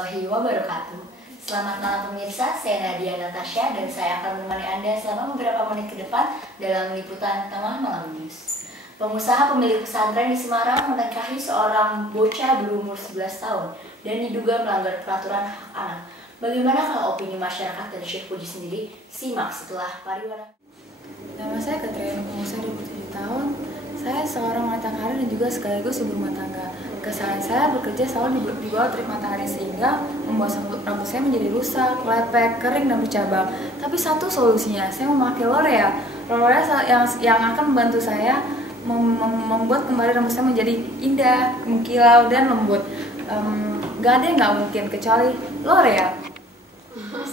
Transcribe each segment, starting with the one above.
warahmatullahi wabarakatuh. Selamat malam pemirsa, saya Nadia Natasha dan saya akan menemani Anda selama beberapa menit ke depan dalam liputan Tengah Malam News. Pengusaha pemilik pesantren di Semarang menikahi seorang bocah berumur 11 tahun dan diduga melanggar peraturan hak anak. Bagaimanakah opini masyarakat dan Syekh Puji sendiri? Simak setelah pariwara. Nama saya Katriana, pengusaha 27 tahun. Saya seorang wanita karir dan juga sekaligus ibu rumah tangga. Kesalahan saya bekerja selalu di bawah terik matahari sehingga membuat rambut saya menjadi rusak, lepek, kering, dan bercabang. Tapi satu solusinya, saya memakai L'Oreal. L'Oreal yang akan membantu saya membuat kembali rambut saya menjadi indah, mengkilau, dan lembut. Gak ada yang gak mungkin kecuali L'Oreal.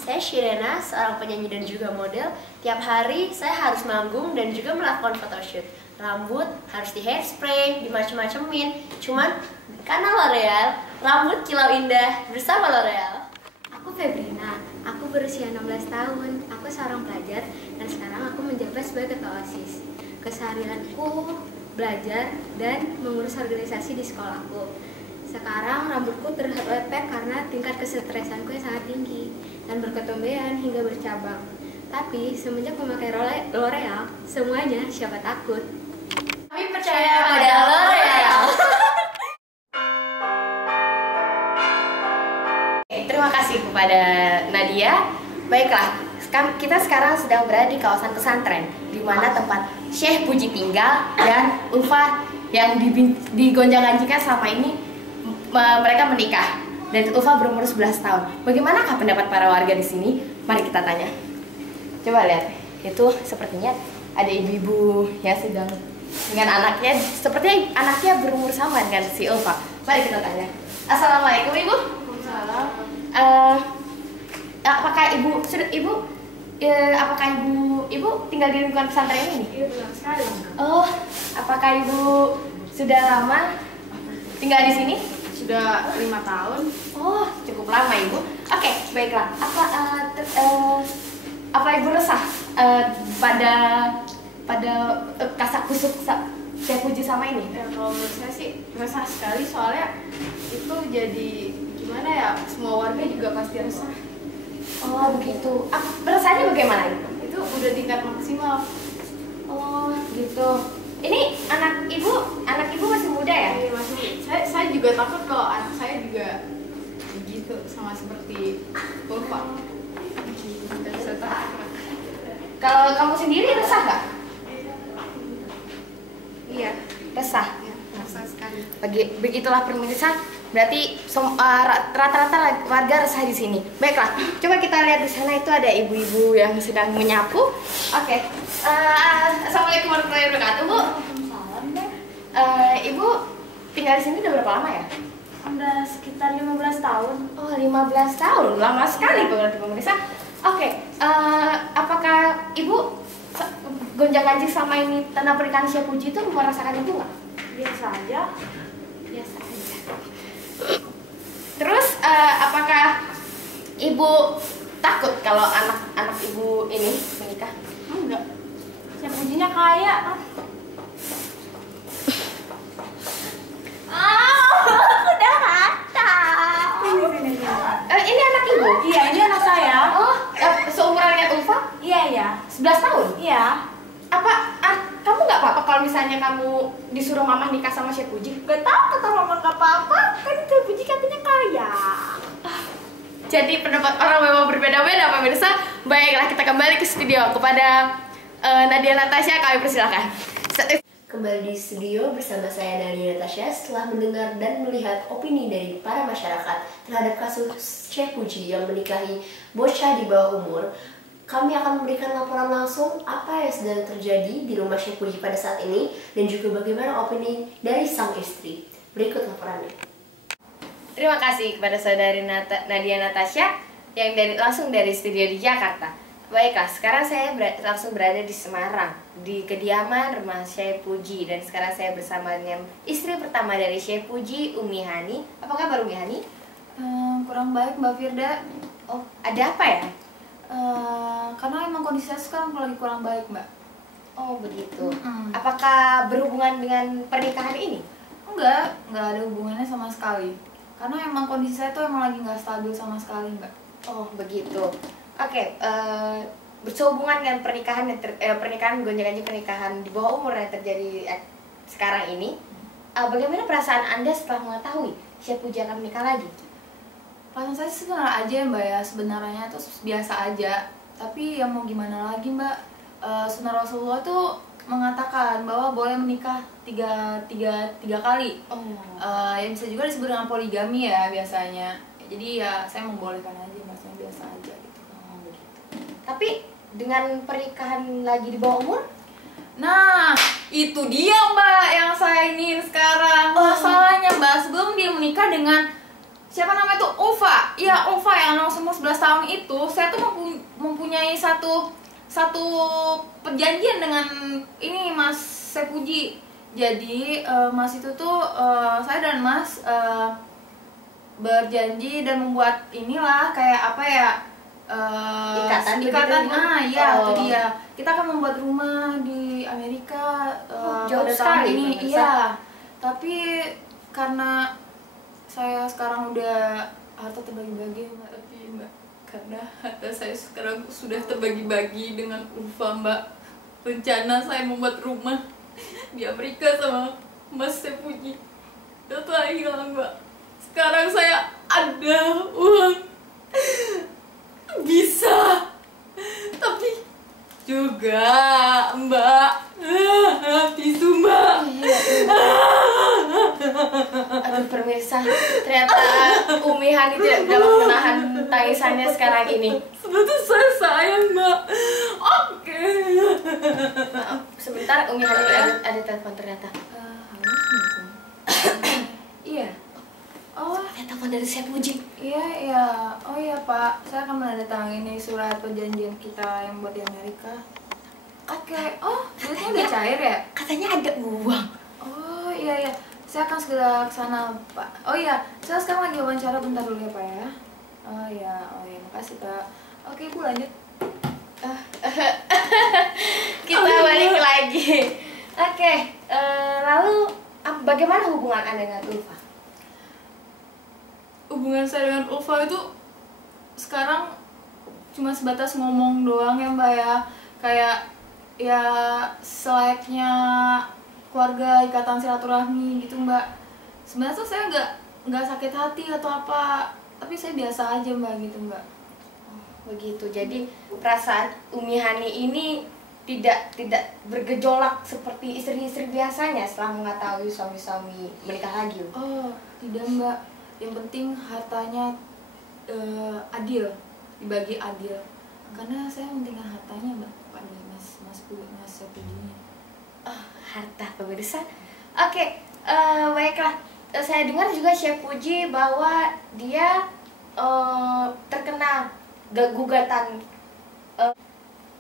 Saya Shirena, seorang penyanyi dan juga model. Tiap hari saya harus manggung dan juga melakukan photoshoot. Rambut harus di hairspray, dimacem-macemin. Cuman karena L'Oreal, rambut kilau indah bersama L'Oreal. Aku Febrina, aku berusia 16 tahun. Aku seorang pelajar dan sekarang aku menjabat sebagai ketua OSIS. Keseharianku belajar dan mengurus organisasi di sekolahku. Sekarang rambutku terlihat lepek karena tingkat kesetresanku yang sangat tinggi dan berketombean hingga bercabang. Tapi semenjak memakai L'Oreal, semuanya siapa takut. Kami percaya pada L'Oreal. Terima kasih kepada Nadia. Baiklah, kita sekarang sedang berada di kawasan pesantren, di mana tempat Syekh Puji tinggal dan Ulfa yang digonjang-ganjingkan selama ini mereka menikah. Dan Ulfa berumur 11 tahun. Bagaimanakah pendapat para warga di sini? Mari kita tanya. Coba lihat, itu sepertinya ada ibu-ibu yang sedang dengan anaknya. Sepertinya anaknya berumur sama dengan si Ulfa. Mari kita tanya. Assalamualaikum Ibu. Waalaikumsalam. Apakah apakah ibu tinggal di lingkungan pesantren ini? Iya, benar sekali. Oh, apakah ibu sudah lama tinggal di sini? Sudah 5 tahun. Oh, cukup lama Ibu. Oke, baiklah. Apa Ibu resah pada kasak kusuk Syekh Puji sama ini? Ya, kalau menurut saya sih resah sekali, soalnya itu jadi gimana ya, semua warga juga pasti resah. Oh, begitu. Resahnya bagaimana Ibu? Itu udah tingkat maksimal. Oh, gitu. Ini anak ibu masih muda ya? Iya, masih. Saya juga takut kalau anak saya juga begitu, sama seperti Ulfa. Kalau kamu sendiri resah nggak? Iya, Resah. resah sekali. Begitulah pemirsa. Berarti rata-rata warga resah di sini. Baiklah, coba kita lihat di sana itu ada ibu-ibu yang sedang menyapu. Oke. Assalamualaikum warahmatullahi wabarakatuh, Bu. Ibu tinggal di sini udah berapa lama ya? Udah sekitar 15 tahun. Oh, 15 tahun. Lama sekali berarti pemirsa. Oke. Apakah Ibu gonjang-ganjing sama ini tentang pernikahan Syekh Puji itu merasakan itu nggak? Biasa aja. Biasa aja. Terus apakah Ibu takut kalau anak Ibu ini menikah? Enggak. Syekh Pujinya kaya. Ini anak Ibu? Iya, ini anak saya. Oh, seumuran dengan Ulfa? Iya, iya. 11 tahun? Iya. Kamu nggak apa-apa kalau misalnya kamu disuruh mama nikah sama Syekh Puji? Gak tahu kata mama gak apa-apa. Kan Syekh Puji katanya kaya. Jadi pendapat orang memang berbeda-beda pemirsa. Baiklah, kita kembali ke studio kepada Nadia Natasha, kami persilakan. Kembali di studio bersama saya Nadia Natasha setelah mendengar dan melihat opini dari para masyarakat terhadap kasus Syekh Puji yang menikahi bocah di bawah umur. Kami akan memberikan laporan langsung apa yang sedang terjadi di rumah Syekh Puji pada saat ini dan juga bagaimana opini dari sang istri. Berikut laporannya. Terima kasih kepada saudari Nadia Natasha yang langsung dari studio di Jakarta. Baiklah, sekarang saya langsung berada di Semarang, di kediaman rumah Syekh Puji, dan sekarang saya bersama dengan istri pertama dari Syekh Puji, Umi Hani. Apa kabar Umi Hani? Kurang baik Mbak Firda. Oh, ada apa ya? Karena emang kondisi saya sekarang lagi kurang baik, Mbak. Oh, begitu. Apakah berhubungan dengan pernikahan ini? Enggak ada hubungannya sama sekali. karena emang kondisi saya tuh emang lagi nggak stabil sama sekali Mbak. Oh begitu. Oke, berhubungan dengan pernikahan gonjang-ganjing pernikahan di bawah umur yang terjadi sekarang ini, bagaimana perasaan Anda setelah mengetahui Syekh Puji akan menikah lagi? Perasaan saya sebenarnya aja ya Mbak ya, sebenarnya tuh biasa aja. Tapi ya mau gimana lagi Mbak, Sunnah Rasulullah tuh mengatakan bahwa boleh menikah tiga kali. Ya bisa juga disebut dengan poligami ya biasanya. Jadi ya saya membolehkan aja, maksudnya biasa aja gitu. Begitu. Tapi dengan pernikahan lagi di bawah umur? Nah, itu dia Mbak yang saya ingin sekarang. Masalahnya Mbak, sebelum dia menikah dengan siapa namanya tuh Ulfa. Iya, Ulfa yang umur 11 tahun itu, saya tuh mempunyai satu perjanjian dengan ini Mas Sepuji. Jadi Mas itu tuh saya dan Mas berjanji dan membuat inilah kayak apa ya, ikatan. Iya, itu dia. Kita akan membuat rumah di Amerika jauh pada sekali tahun ini. Mbak. Iya. Tapi karena saya sekarang udah harta terbagi-bagi Mbak, karena harta saya sekarang sudah terbagi-bagi dengan Ulfa Mbak. Rencana saya membuat rumah di Amerika sama Mas Sepuji udah telah hilang Mbak. Sekarang saya ada uang bisa, tapi juga Mbak tisu Mbak. Aduh pemirsa, ternyata Umi Hani tidak dapat menahan tangisannya sekarang ini. Sebetulnya saya sayang Mbak. Oke. Maaf, sebentar Umi Hani ada telepon ternyata. Iya. Oh, Ada telepon dari Syekh Puji. iya. Oh iya Pak, saya akan menandatangani surat perjanjian kita yang buat di Amerika. Oke. Oh, duitnya udah cair ya? Katanya ada uang. Oh iya. Saya akan segera ke sana Pak. Oh iya, saya sekarang lagi wawancara, bentar dulu ya Pak ya. Oh iya, makasih Pak. Oke Bu, lanjut. Kita balik lagi. Oke, lalu bagaimana hubungan Anda dengan Ulfa? Hubungan saya dengan Ulfa itu sekarang cuma sebatas ngomong doang ya Mbak ya. Kayak ya selayaknya keluarga, ikatan silaturahmi gitu Mbak. Sebenarnya tuh saya nggak sakit hati atau apa, tapi saya biasa aja Mbak gitu Mbak. Begitu. Jadi perasaan Umi Hani ini tidak bergejolak seperti istri-istri biasanya setelah mengetahui suami-suami menikah lagi. Oh tidak Mbak, yang penting hartanya adil, dibagi adil. Karena saya mementingkan hartanya Mbak, Pak Mas Pujinya. Harta pemirsa. Oke, baiklah. Saya dengar juga Syekh Puji bahwa dia terkena gugatan.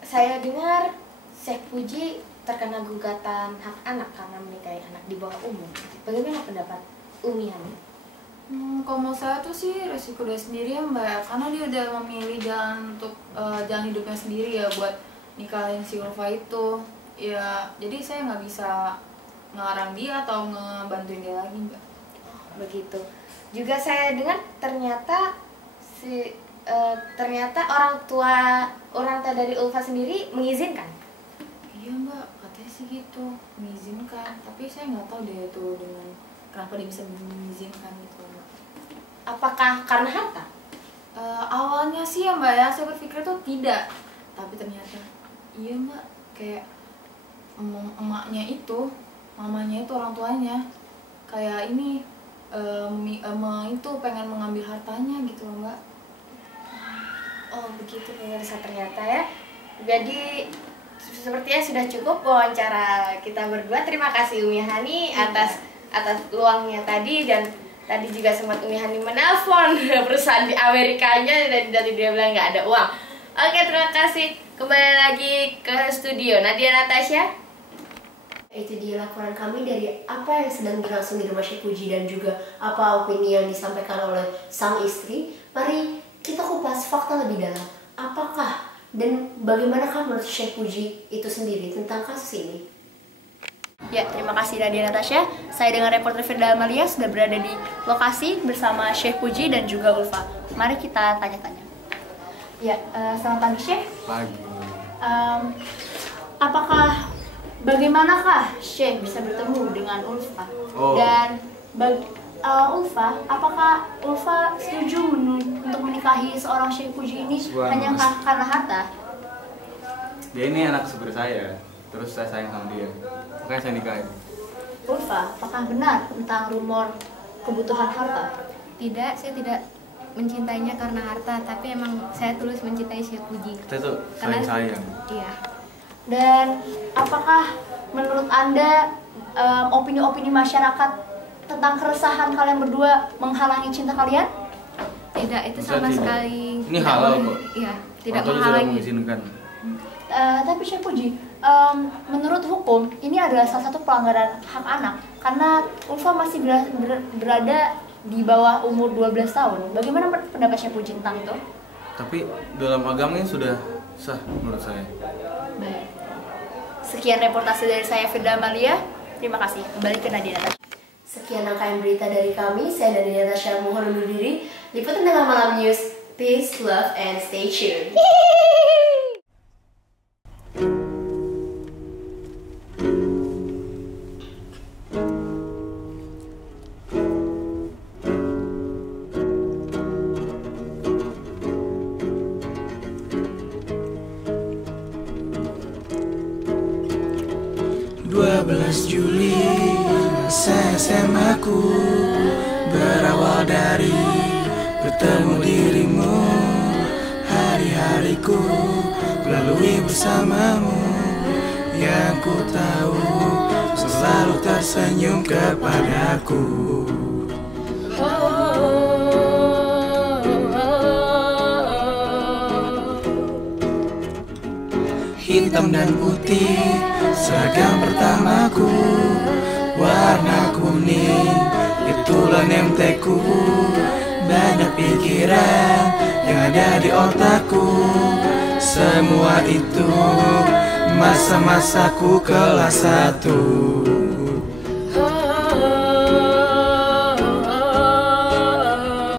Saya dengar Syekh Puji terkena gugatan hak anak karena menikahi anak di bawah umur. Bagaimana pendapat Umi Hani? Kalau saya tuh sih resiko dia sendiri ya Mbak, karena dia udah memilih jalan hidupnya sendiri ya buat nikahin si Ulfa itu. Ya, jadi saya nggak bisa ngelarang dia atau ngebantuin dia lagi Mbak. Begitu. Juga saya dengar ternyata orang tua dari Ulfa sendiri mengizinkan. Iya Mbak, katanya sih gitu, mengizinkan. Tapi saya nggak tahu dia itu dengan kenapa dia bisa mengizinkan gitu Mbak. Apakah karena harta? Awalnya sih ya Mbak ya, saya berpikir tuh tidak. Tapi ternyata iya Mbak, kayak mamanya itu orang tuanya kayak ini itu pengen mengambil hartanya gitu loh Mbak. Oh begitu pemirsa ternyata ya. Jadi sepertinya sudah cukup wawancara kita berdua. Terima kasih Umi Hani atas luangnya tadi, dan tadi juga sempat Umi Hani menelpon perusahaan di Amerikanya dan dia bilang nggak ada uang. Oke, terima kasih. Kembali lagi ke studio Nadia Natasha. Itu dia laporan kami dari apa yang sedang berlangsung di rumah Syekh Puji dan juga apa opini yang disampaikan oleh sang istri. Mari kita kupas fakta lebih dalam. Apakah dan bagaimanakah menurut Syekh Puji itu sendiri tentang kasus ini? Ya, terima kasih Nadia Natasha. Saya dengan reporter Firda Amalia sudah berada di lokasi bersama Syekh Puji dan juga Ulfa. Mari kita tanya-tanya. Ya, selamat pagi Syekh. Pagi. Bagaimanakah Syekh bisa bertemu dengan Ulfa? Oh. Dan Ulfa, apakah Ulfa setuju untuk menikahi seorang Syekh Puji ini hanya karena harta? Dia ini anak seperti saya, terus saya sayang sama dia, makanya saya nikahin. Ulfa, apakah benar tentang rumor kebutuhan harta? Tidak, saya tidak mencintainya karena harta, tapi emang saya tulus mencintai Syekh Puji. Kita tuh Karena- sayang. Iya. Dan apakah menurut Anda opini-opini masyarakat tentang keresahan kalian berdua menghalangi cinta kalian? Tidak, itu Bisa sama tidak. sekali. Ini tidak halal meng- kok. Iya, tidak Orang tua juga sudah menghalangi. mengizinkan. Tapi Syekh Puji, menurut hukum ini adalah salah satu pelanggaran hak anak karena Ulfa masih berada di bawah umur 12 tahun. Bagaimana pendapat Syekh Puji tentang itu? Tapi dalam agamanya sudah sah menurut saya. Baik. Sekian reportase dari saya Firda Amalia. Terima kasih. Kembali ke Nadia Natasha. Sekian rangkaian berita dari kami. Saya Nadia Natasha mohon undur diri. Liputan Tengah Malam News. Peace, love, and stay tuned. Juli masa SMA ku berawal dari bertemu dirimu. Hari-hariku lalui bersamamu, yang ku tahu selalu tersenyum kepadaku. Hitam dan putih seragam pertamaku, warna kuning itulah nemteku. Banyak pikiran yang ada di otakku, semua itu masa-masaku kelas 1.